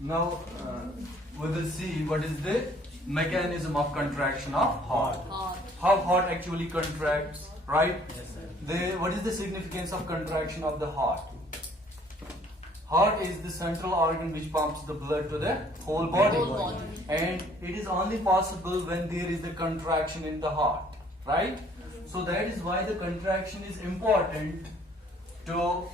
Now we will see what is the mechanism of contraction of heart. How heart actually contracts, right? What is the significance of contraction of the heart? Heart is the central organ which pumps the blood to the whole body. And it is only possible when there is the contraction in the heart, right? So that is why the contraction is important to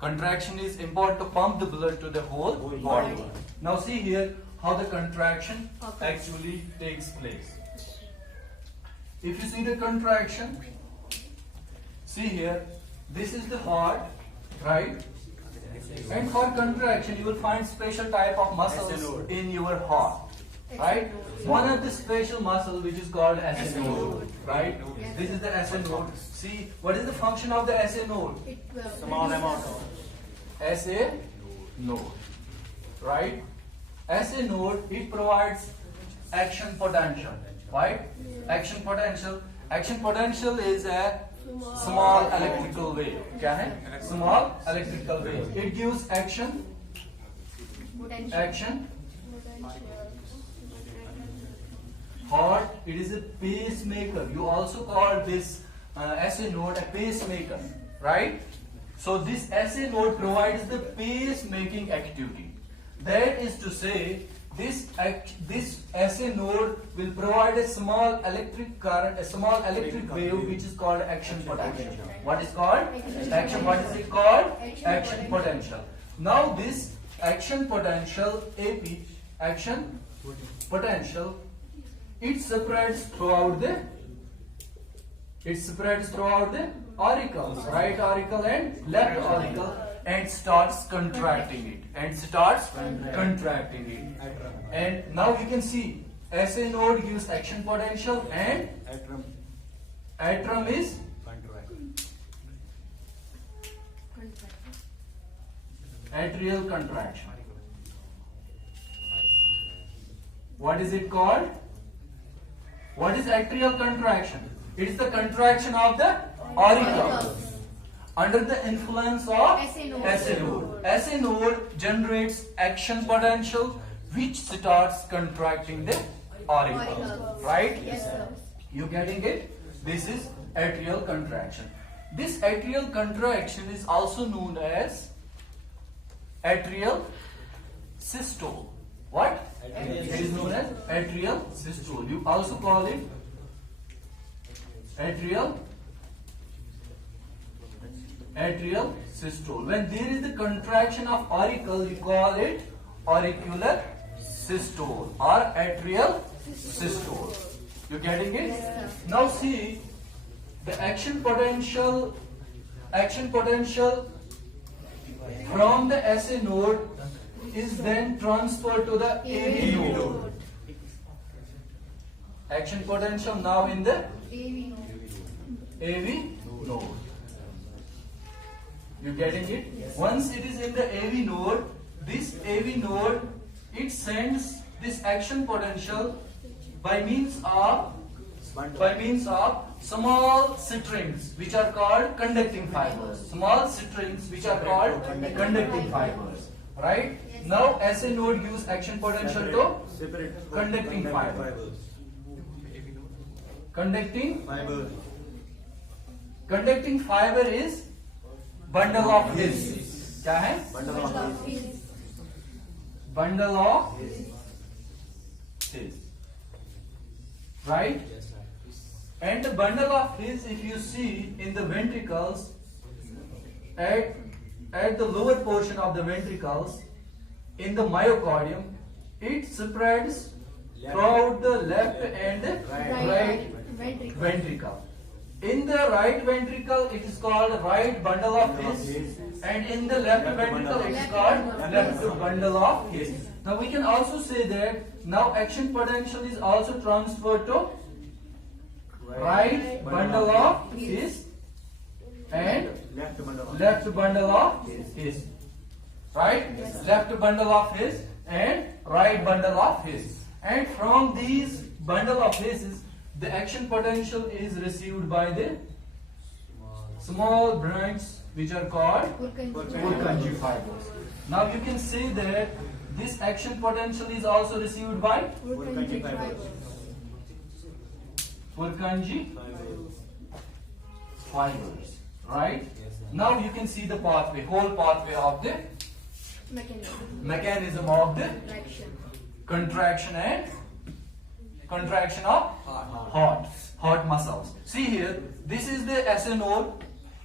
pump the blood to the whole body. Now see here how the contraction actually takes place. If you see the contraction, see here, this is the heart, right? And for contraction, you will find special type of muscles in your heart, right? One of the special muscle which is called SA node, right? This is the SA node. See, what is the function of the SA node? Small amount of SA node, right? SA node, it provides action potential, right? Action potential. Action potential is a small electrical wave. क्या है? Small electrical wave. It gives action. Heart. It is a pacemaker. You also call this SA node a pacemaker, right? So this SA node provides the pacemaking activity. That is to say, this SA node will provide a small electric current, a small electric wave, which is called action potential. What is called? Action. What is it called? Action potential. Now this action potential, AP, action potential, it spreads throughout the auricles, right auricle and left auricle, and starts contracting it. And now we can see SA node gives action potential and atrium is atrial contraction. What is it called? What is atrial contraction? It is the contraction of the auricles under the influence of SA node. SA node generates action potential which starts contracting the auricles, right? Yes, sir. You getting it? This is atrial contraction. This atrial contraction is also known as atrial systole. What? It is known as atrial systole. You also call it atrial systole. When there is the contraction of auricle, you call it auricular systole or atrial systole. You getting it? Yes, now see the action potential from the SA node is then transferred to the AV node. Action potential now in the AV node. You getting it? Yes. Once it is in the AV node, this AV node, it sends this action potential by means of small strings which are called conducting fibers. Small strings which are called conducting fibers. Right? Now SA node gives action potential to conducting fibers. Conducting fiber is bundle of his. क्या है? Bundle of his. Right? And the bundle of his, if you see in the ventricles, at the lower portion of the ventricles, in the myocardium, it spreads throughout the left and right ventricle. In the right ventricle, it is called right bundle of his, and in the left ventricle, it is called left bundle of his. Now we can also say that now action potential is also transferred to right bundle of his and left bundle of his. Right? Left bundle of his and right bundle of his. And from these bundle of his, the action potential is received by the small branches which are called Purkinje fibers. Now you can say that this action potential is also received by Purkinje Purkinje fibers, right? Now you can see the pathway, whole pathway of the mechanism of the contraction of heart muscles. See here, this is the SA node.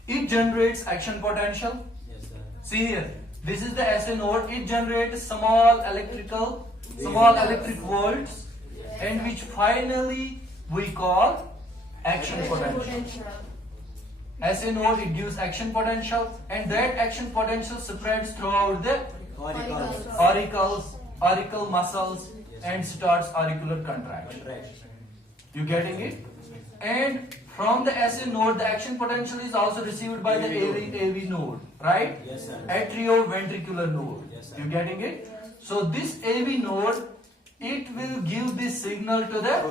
It generates action potential. See here, this is the SA node. It generates small electric volts, and which finally we call action potential. SA node, it gives action potential, and that action potential spreads throughout the auricle muscles and starts auricular contraction. You getting it? And from the SA node, the action potential is also received by the AV node, right? Yes, sir. Atrioventricular node. Yes, sir. You getting it? So this AV node, it will give this signal to the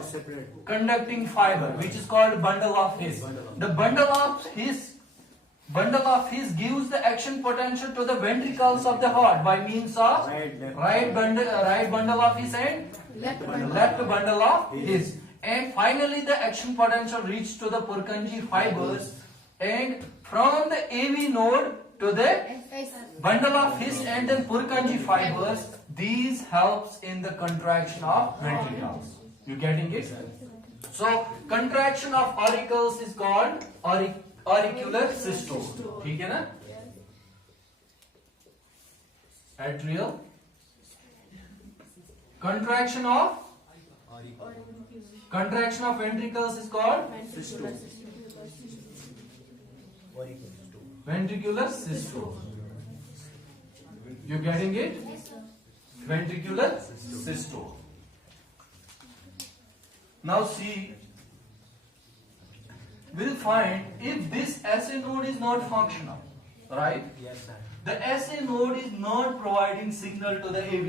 conducting fiber, which is called bundle of His. The bundle of His gives the action potential to the ventricles of the heart by means of right bundle of His and left bundle of His. And finally the action potential reaches to the Purkinje fibers, and from the AV node to the bundle of His and then Purkinje fibers, these helps in the contraction of ventricles. You getting it? So contraction of auricles is called auricular systole. ठीक है ना? Atrial. Contraction of ventricles is called ventricular systole. You getting it? Ventricular systole. Now see, we'll find if this SA node is not functional, right? Yes, sir. The SA node is not providing signal to the AV